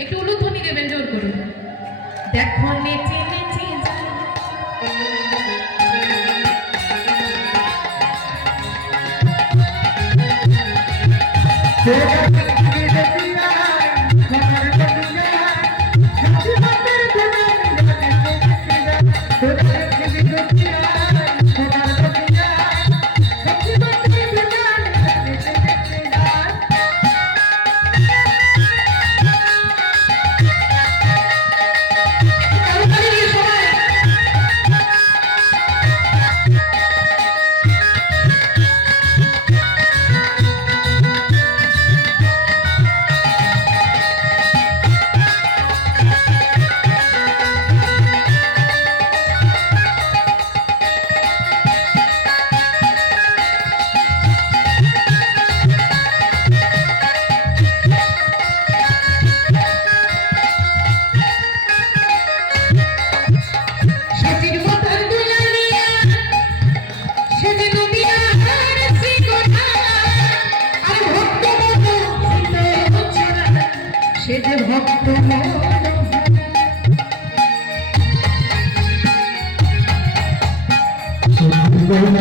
একটু উলুধ্বনি দেবেন জোর করুন দেখো নেচে নেচে যায় সেজে ভক্ত মন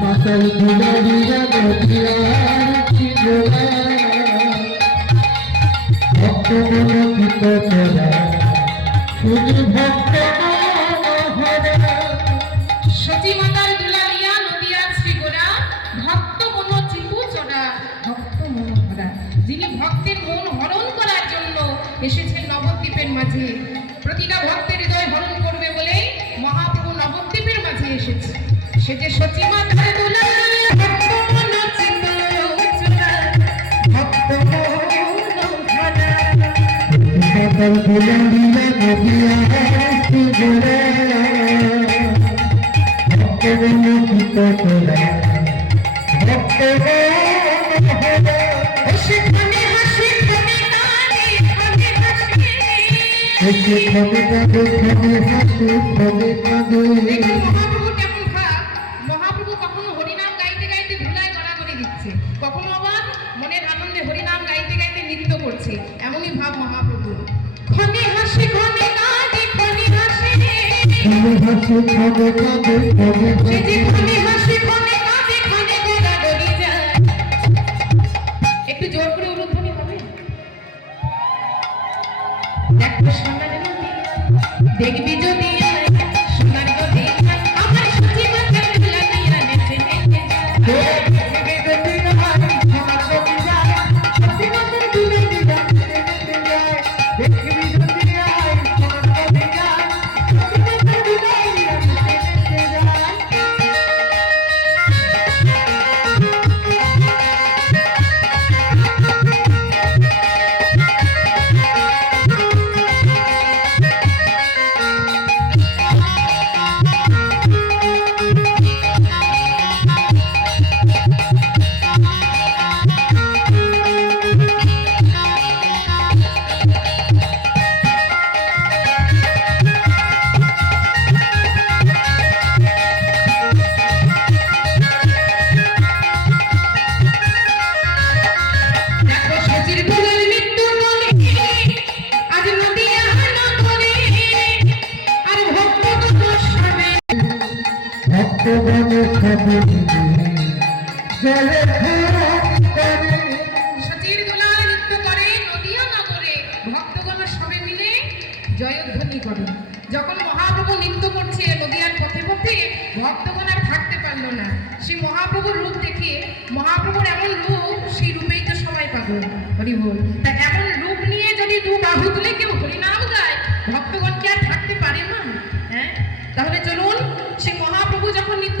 মাতাল চিরলা ভক্ত মনোকিত করা শুধু ভক্ত ভক্ত ভক্ত যিনি ভক্তের মন হরণ এসেছেন নবদ্বীপের মাঝে। প্রতিটা ভক্তের হৃদয় হরণ করবে বলে মহাপ্রভু নবদ্বীপের মাঝে এসেছে। সে যে সচি মাতার দুলালিয়া ভক্ত ভক্ত এসে খবে কাঁদে খবে হাসে খবে কাঁদে মহাপ্রভু কখনো হরিনাম গাইতে গাইতে ধুলায় গড়াগড়ি দিচ্ছে। কখনো আবার মনের আনন্দে হরিনাম গাইতে গাইতে নৃত্য করছে। এমনই ভাব মহাপ্রভু ক্ষণে হাসি ক্ষণে কাঁদে ক্ষণে হাসে। খবে হাসে যে কাঁদে ক্ষণে হাসি দেখবি যদি ভক্তগণে সবে মিলে জয়ধ্বনি করে। যখন মহাপ্রভু নৃত্য করছে নদিয়ার পথে পথে, ভক্তগণ আর থাকতে পারল না। সেই মহাপ্রভুর রূপ দেখে, মহাপ্রভুর এমন রূপ সেই রূপেই তো সবাই পাবো। হরি বল। তা এমন রূপ নিয়ে যদি দু বাহু তুলে কেউ হরিনাম গায়, ভক্তগণ কি আর থাকতে পারে না? হ্যাঁ? তাহলে চলুন, সেই মহাপ্রভু যখন নৃত্য